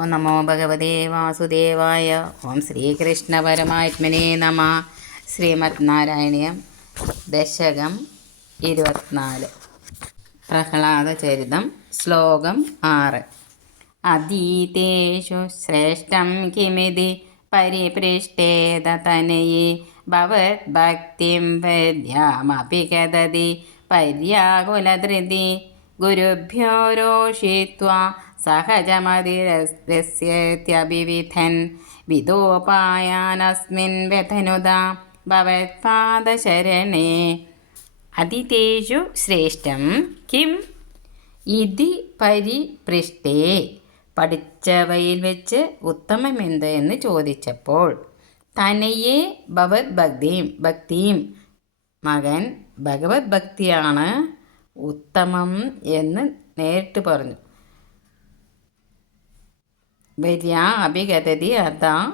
ഓം നമോ ഭഗവതേ വാസുദേവായ. ഓം ശ്രീകൃഷ്ണ പരമാത്മനേ നമ. ശ്രീമത് നാരായണീയം ദശകം ഇരുപത്തിനാല്. പ്രഹ്ലാദ ചരിതം ശ്ലോകം ആറ്. അധീതേഷു ശ്രേഷ്ഠം കിമിതി പരിപൃഷ്ടേത തനയെ. ഭവദ്ഭക്തിം പദ്യാമപി കഥതി പര്യാകുലധൃതി ഗുരുഭ്യോ രോഷിത്വാ. സഹജമതിരസ്യത്യഭിവിധൻ വിദോപായാനസ്മിൻ വ്യഥനുത ഭവത്പാദശരണേ അതിഥേഷു ശ്രേഷ്ഠം കിം? ഇതി പരിപൃഷ്ടേ പഠിച്ചവയിൽ വെച്ച് ഉത്തമമെന്ത് എന്ന് ചോദിച്ചപ്പോൾ തനയെ ഭഗവത് ഭക്തിയും ഭക്തിയും മകൻ ഭഗവത് ഭക്തിയാണ് ഉത്തമം എന്ന് നേരിട്ട് പറഞ്ഞു. വര്യ അഭിഗതതി അതാ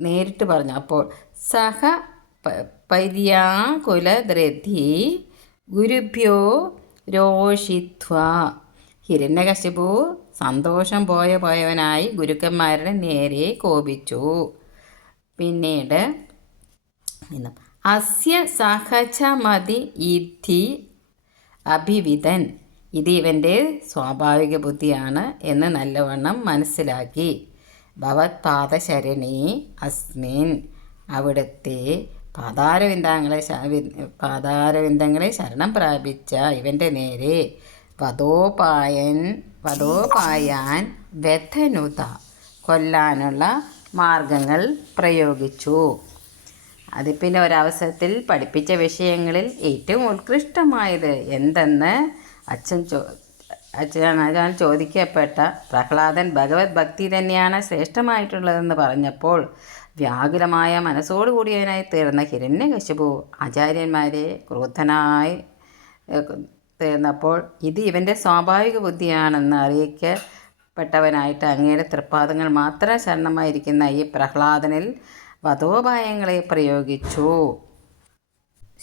നേരിട്ട് പറഞ്ഞു. അപ്പോൾ സഹ പ- പര്യാകുലദ്രഥി ഗുരുഭ്യോ രോഷിത്വ. ഹിരണ്യകശിപു സന്തോഷം പോയ പോയവനായി ഗുരുക്കന്മാരുടെ നേരെ കോപിച്ചു. പിന്നീട് അസ്യ സഹജമതി ഇതി അഭിവിധൻ ഇത് ഇവന്റെ സ്വാഭാവിക ബുദ്ധിയാണ് എന്ന് നല്ലവണ്ണം മനസ്സിലാക്കി. ഭവത് പാദശരണി അസ്മിൻ. അവിടുത്തെ പാതാരവിന്ദങ്ങളെ പാതാരവിന്ദങ്ങളെ ശരണം പ്രാപിച്ച ഇവന്റെ നേരെ വധോപായൻ വധോപായാൻ വ്യഥനുത കൊല്ലാനുള്ള മാർഗങ്ങൾ പ്രയോഗിച്ചു. അത് പിന്നെ ഒരവസരത്തിൽ പഠിപ്പിച്ച വിഷയങ്ങളിൽ ഏറ്റവും ഉത്കൃഷ്ടമായത് എന്തെന്ന് അച്ഛൻ ചോ അച്ഛൻ ചോദിക്കപ്പെട്ട. പ്രഹ്ലാദൻ ഭഗവത് ഭക്തി തന്നെയാണ് ശ്രേഷ്ഠമായിട്ടുള്ളതെന്ന് പറഞ്ഞപ്പോൾ വ്യാകുലമായ മനസ്സോടുകൂടിയവനായി തീർന്ന ഹിരണ്യകശിപു ആചാര്യന്മാരെ ക്രോധനായി തീർന്നപ്പോൾ ഇത് ഇവന്റെ സ്വാഭാവിക ബുദ്ധിയാണെന്ന് അറിയിക്കപ്പെട്ടവനായിട്ട് അങ്ങയുടെ തൃപ്പാദങ്ങൾ മാത്രം ശരണമായിരിക്കുന്ന ഈ പ്രഹ്ലാദനിൽ വധോപായങ്ങളെ പ്രയോഗിച്ചു.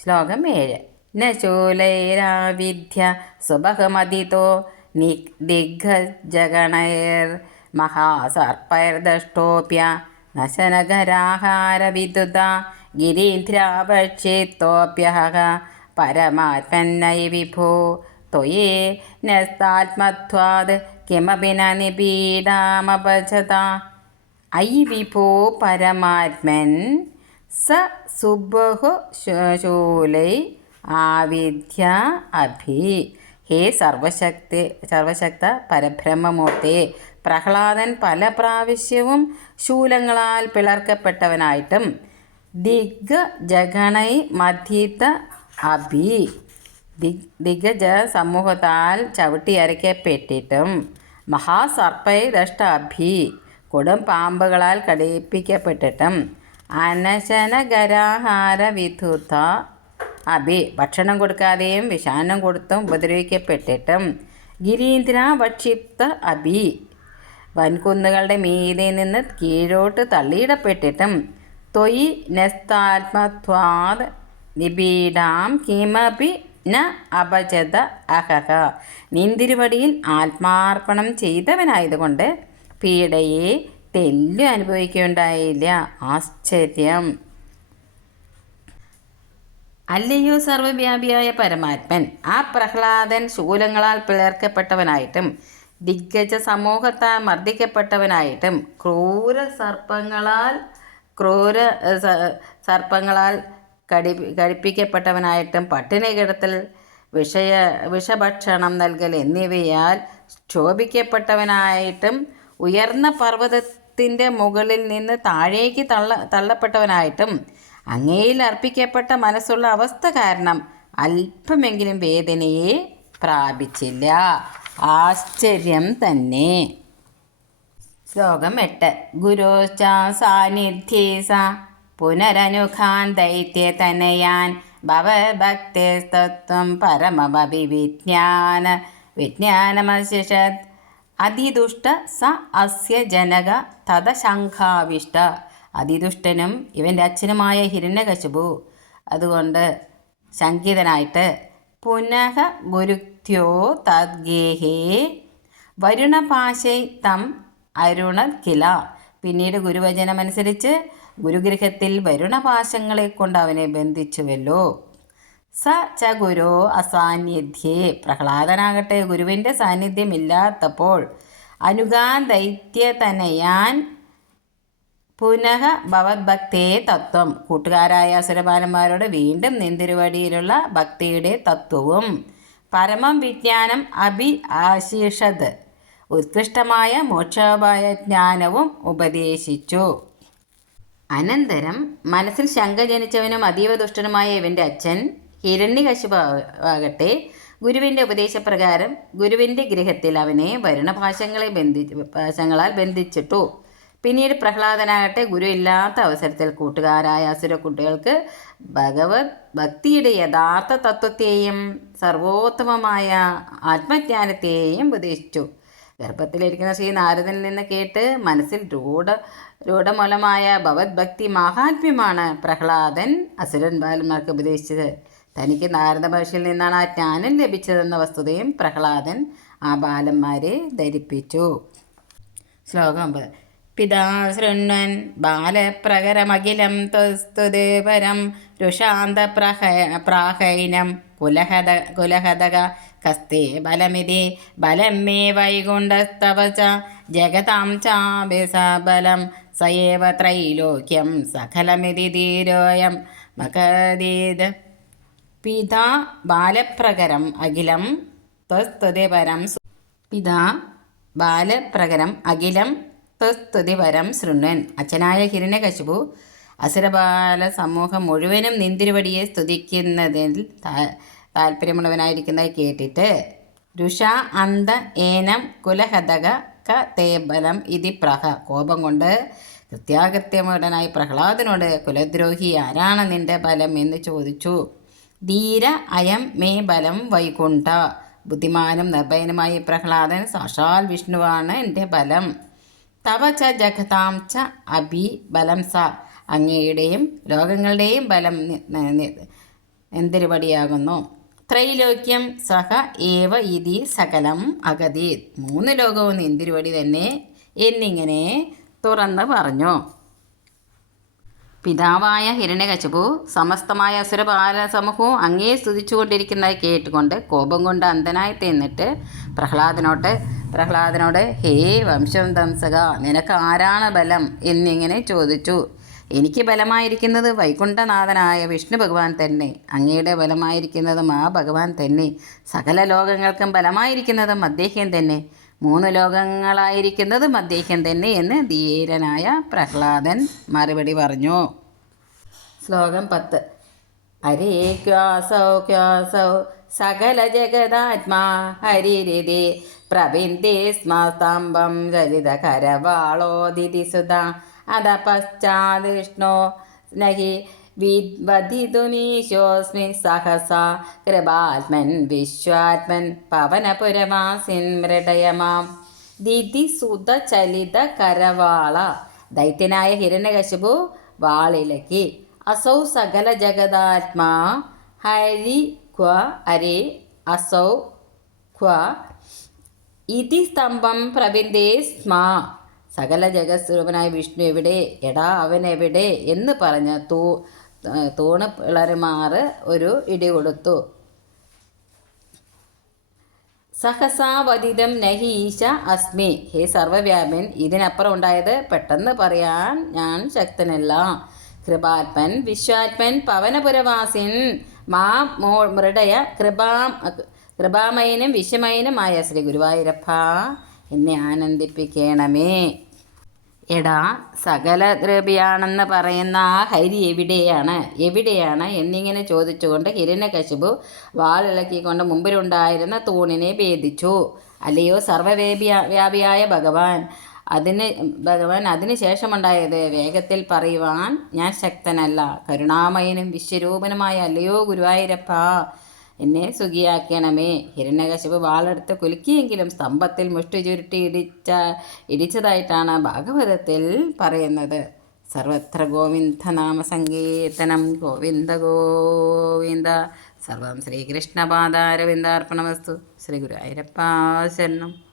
ശ്ലോകം ഏഴ്. ശൂലൈരാവിധ്യ സുബഹമതിതോ നി ദിഗ്ഗജഗണൈർ മഹാസർപ്പൈർദഷ്ടോപ്യ നശനഗരാഹാരവിദുത ഗിരീന്ദ്രാപക്ഷിത്തോപ്യഹ പരമാത്മന്നൈ വിഭോ ത്വയേ നസ്താത്മത്വാത് കിമപി ന നിപീഡാമപചത ഐ വിഭോ പരമാത്മൻ സ സുബഹു ശൂലൈ ആവിദ്യ അഭി. ഹേ സർവശക്തി സർവശക്ത പരബ്രഹ്മമൂർത്തി. പ്രഹ്ലാദൻ പല പ്രാവശ്യവും ശൂലങ്ങളാൽ പിളർക്കപ്പെട്ടവനായിട്ടും ദിഗ്ഗജഗണൈ മധ്യത്ത അഭി. ദിഗ് ദിഗജ സമൂഹത്താൽ ചവിട്ടി അരയ്ക്കപ്പെട്ടിട്ടും മഹാസർപ്പൈ ദഷ്ട അഭി. കൊടും പാമ്പുകളാൽ കടിപ്പിക്കപ്പെട്ടിട്ടും അനശനഗരാഹാര വിധുത അഭി ഭക്ഷണം കൊടുക്കാതെയും വിശാനം കൊടുത്തും ഉപദ്രവിക്കപ്പെട്ടിട്ടും. ഗിരീന്ദ്ര വക്ഷിപ്ത അഭി. വൻകുന്നുകളുടെ മീതെ നിന്ന് കീഴോട്ട് തള്ളിയിടപ്പെട്ടിട്ടും. തൊയി നെസ്താത്മത്വാദ് നിബീഡാം കിമപി ന അപചത അഹഹ. നിന്തിരുവടിയിൽ ആത്മാർപ്പണം ചെയ്തവനായതുകൊണ്ട് പീഡയെ തെല്ലു അനുഭവിക്കുകയുണ്ടായില്ല. ആശ്ചര്യം. അല്ലയോ സർവവ്യാപിയായ പരമാത്മൻ. ആ പ്രഹ്ലാദൻ ശൂലങ്ങളാൽ പിളർക്കപ്പെട്ടവനായിട്ടും ദിഗ്ഗജ സമൂഹത്താൽ മർദ്ദിക്കപ്പെട്ടവനായിട്ടും ക്രൂര സർപ്പങ്ങളാൽ ക്രൂര സർപ്പങ്ങളാൽ കടി കടിപ്പിക്കപ്പെട്ടവനായിട്ടും പട്ടിണി വിഷയ വിഷഭക്ഷണം നൽകൽ എന്നിവയാൽ ക്ഷോഭിക്കപ്പെട്ടവനായിട്ടും ഉയർന്ന പർവതത്തിന്റെ മുകളിൽ നിന്ന് താഴേക്ക് തള്ള തള്ളപ്പെട്ടവനായിട്ടും അങ്ങയിൽ അർപ്പിക്കപ്പെട്ട മനസ്സുള്ള അവസ്ഥ കാരണം അല്പമെങ്കിലും വേദനയെ പ്രാപിച്ചില്ല. ആശ്ചര്യം തന്നെ. ശ്ലോകം എട്ട്. ഗുരോശ്ച സാന്നിധ്യേസ പുനരനുഖാൻ ദൈത്യതനയാൻ ഭവഭക്തിസ്തത്വം പരമഭിവിജ്ഞാന വിജ്ഞാനമശിഷത്. അതിദുഷ്ട സ അസ്യ ജനക തദശങ്കാവിഷ്ട അതിദുഷ്ടനും ഇവന്റെ അച്ഛനുമായ ഹിരണ്യകശിപു. അതുകൊണ്ട് ശങ്കിതനായിട്ട് പുനഃ ഗുരുക്യോ തദ്ഗേഹേ വരുണപാശൈ തം അരുണ കില. പിന്നീട് ഗുരുവചനമനുസരിച്ച് ഗുരുഗൃഹത്തിൽ വരുണപാശങ്ങളെ കൊണ്ട് അവനെ ബന്ധിച്ചുവല്ലോ. സ ച ഗുരു അസാന്നിധ്യേ. പ്രഹ്ലാദനാകട്ടെ ഗുരുവിന്റെ സാന്നിധ്യമില്ലാത്തപ്പോൾ അനുഗാൻ ദൈത്യതനയാൻ പുനഃ ഭവത്ഭക്തേ തത്വം. കൂട്ടുകാരായ അസുരബാലന്മാരോട് വീണ്ടും നിന്തിരുവടിയിലുള്ള ഭക്തിയുടെ തത്വവും. പരമം വിജ്ഞാനം അഭി ആശീഷത്. ഉത്കൃഷ്ടമായ മോക്ഷോപായ ജ്ഞാനവും ഉപദേശിച്ചു. അനന്തരം മനസ്സിൽ ശങ്ക ജനിച്ചവനും അതീവ ദുഷ്ടനുമായ ഇവന്റെ അച്ഛൻ ഹിരണ്യകശിപാകട്ടെ ഗുരുവിന്റെ ഉപദേശപ്രകാരം ഗുരുവിന്റെ ഗൃഹത്തിൽ അവനെ വരുണഭാഷങ്ങളെ ബന്ധി ഭാഷങ്ങളാൽ ബന്ധിച്ചിട്ടു. പിന്നീട് പ്രഹ്ലാദനാകട്ടെ ഗുരു ഇല്ലാത്ത അവസരത്തിൽ കൂട്ടുകാരായ അസുര കുട്ടികൾക്ക് ഭഗവത് ഭക്തിയുടെ യഥാർത്ഥ തത്വത്തെയും സർവോത്തമമായ ആത്മജ്ഞാനത്തെയും ഉപദേശിച്ചു. ഗർഭത്തിലിരിക്കുന്ന ശ്രീ നാരദനിൽ നിന്ന് കേട്ട് മനസ്സിൽ രൂഢ രൂഢമൂലമായ ഭഗവത് ഭക്തി മഹാത്മ്യമാണ് പ്രഹ്ലാദൻ അസുരൻ ബാലന്മാർക്ക് ഉപദേശിച്ചത്. തനിക്ക് നാരദ ഭാഷയിൽ നിന്നാണ് ആ ജ്ഞാനം ലഭിച്ചതെന്ന വസ്തുതയും പ്രഹ്ലാദൻ ആ ബാലന്മാരെ ധരിപ്പിച്ചു. ശ്ലോകം പിതാ ശൃണ്വൻ ബാലപ്രകരമഖിലം ത്വസ്തുദേവരം രുഷാന്ത പ്രഹ പ്രാഹൈനം കുലഹത കുലഹതക കസ്തേ ബലമിതി ബലം മേ വൈകുണ്ഠസ്തവ ജഗതാം ചാബിസബലം സയേവ ത്രൈലോക്യം സകലമിതി ധീരോയം മകദീത്. പിതാ ബാലപ്രകരം അഖിലം ത്വസ്തുതിപരം പിതാ ബാലപ്രകരം അഖിലം ത്വസ്തുതിപരം ശൃണ്വൻ. അച്ഛനായ ഹിരണ്യകശിപു അസുരബാല സമൂഹം മുഴുവനും നിന്തിരുവടിയെ സ്തുതിക്കുന്നതിൽ താല്പര്യമുള്ളവനായിരിക്കുന്നത് കേട്ടിട്ട് രുഷ അന്ത ഏനം കുലഹതക ക തേബലം ഇതി പ്രഹ കോപം കൊണ്ട് കൃത്യാകൃത്യമുടനായി പ്രഹ്ലാദനോട് കുലദ്രോഹി ആരാണ് നിന്റെ ബലം എന്ന് ചോദിച്ചു. ധീര അയം മേ ബലം വൈകുണ്ഠ ബുദ്ധിമാനും നിർഭയനുമായി പ്രഹ്ലാദൻ സാക്ഷാൽ വിഷ്ണുവാണ് എന്റെ ബലം. തവ ച ജഗതാം ച അഭി ബലം സ. അങ്ങയുടെയും ലോകങ്ങളുടെയും ബലം എന്തിരുപടിയാകുന്നു? ത്രൈലോക്യം സഹ ഏവ ഇതി സകലം അഗതി. മൂന്ന് ലോകവും എന്തിരുപടി തന്നെ? എന്നിങ്ങനെ തുറന്ന് പറഞ്ഞു. പിതാവായ ഹിരണ്യകശിപു സമസ്തമായ അസുരപാല സമൂഹവും അങ്ങേ സ്തുതിച്ചുകൊണ്ടിരിക്കുന്നതായി കേട്ടുകൊണ്ട് കോപം കൊണ്ട് അന്ധനായി തിന്നിട്ട് പ്രഹ്ലാദനോട്ട് പ്രഹ്ലാദനോട് ഹേ വംശം ദംസക നിനക്ക് ആരാണ് ബലം? എന്നിങ്ങനെ ചോദിച്ചു. എനിക്ക് ബലമായിരിക്കുന്നത് വൈകുണ്ഠനാഥനായ വിഷ്ണു ഭഗവാൻ തന്നെ. അങ്ങയുടെ ബലമായിരിക്കുന്നതും ആ ഭഗവാൻ തന്നെ. സകല ലോകങ്ങൾക്കും ബലമായിരിക്കുന്നതും അദ്ദേഹം തന്നെ. മൂന്ന് ലോകങ്ങളായിരിക്കുന്നത് അദ്ദേഹം തന്നെ എന്ന് ധീരനായ പ്രഹ്ലാദൻ മറുപടി പറഞ്ഞു. ശ്ലോകം പത്ത്. ഹരേ ക്വാസൗ ക്വാസൗ സകല ജഗദാത്മാ ഹരിരിതി പ്രബിന്ദേ സ്മസ്തംഭം കരവാളോദിതി സുധ അത പശ്ചാദിഷ്ണോ നഹി വിദ്വധിതുമീശോസ്മി സഹസ കൃപാത്മൻ വിശ്വാത്മൻ പവനപുരവാസിൻ മൃടയമാം ദിതി സുത ചലിത കരവാള. ദൈത്യനായ ഹിരണ്യകശിപു വാളിലക്കി. അസൗ സകല ജഗദാത്മാ. ഹരി ക്വ അരേ അസൗ ക്വ. ഇതി സ്തംഭം പ്രവിന്ദേ സ്മാ. സകല ജഗസ്വരൂപനായ വിഷ്ണു എവിടെ? എടാ അവൻ എവിടെ? എന്ന് പറഞ്ഞ തൂ തൂണ് പിളരുമാറ് ഒരു ഇടി കൊടുത്തു. സഹസാവതിതം നഹി ഈശ അസ്മി. ഹേ സർവവ്യാപൻ ഇതിനപ്പുറം ഉണ്ടായത് പെട്ടെന്ന് പറയാൻ ഞാൻ ശക്തനല്ല. കൃപാത്മൻ വിശ്വാത്മൻ പവനപുരവാസിൻ മാ മോ മൃഡയ കൃപാ കൃപാമയനും വിശ്വമയനുമായ ശ്രീ ഗുരുവായൂരപ്പ എന്നെ ആനന്ദിപ്പിക്കണമേ. എടാ സകല ദ്രവ്യാണെന്ന് പറയുന്ന ആ ഹരി എവിടെയാണ്? എവിടെയാണ്? എന്നിങ്ങനെ ചോദിച്ചുകൊണ്ട് ഹിരണ്യകശിപു വാളിളക്കിക്കൊണ്ട് മുമ്പിലുണ്ടായിരുന്ന തൂണിനെ ഭേദിച്ചു. അല്ലയോ സർവവേപ്യ വ്യാപിയായ ഭഗവാൻ അതിന് ഭഗവാൻ അതിന് ശേഷമുണ്ടായത് വേഗത്തിൽ പറയുവാൻ ഞാൻ ശക്തനല്ല. കരുണാമയനും വിശ്വരൂപനുമായ അല്ലയോ ഗുരുവായൂരപ്പ എന്നെ സുഖിയാക്കണമേ. ഹിരണ്യകശിപ് വാളെടുത്ത് കുലുക്കിയെങ്കിലും സ്തംഭത്തിൽ മുഷ്ടി ചുരുട്ടി ഇടിച്ച ഇടിച്ചതായിട്ടാണ് ഭാഗവതത്തിൽ പറയുന്നത്. സർവത്ര ഗോവിന്ദനാമ സങ്കീർത്തനം ഗോവിന്ദ ഗോവിന്ദ. സർവം ശ്രീകൃഷ്ണപാദാരവിന്ദാർപ്പണമസ്തു. ശ്രീ ഗുരുവായൂരപ്പ ശരണം.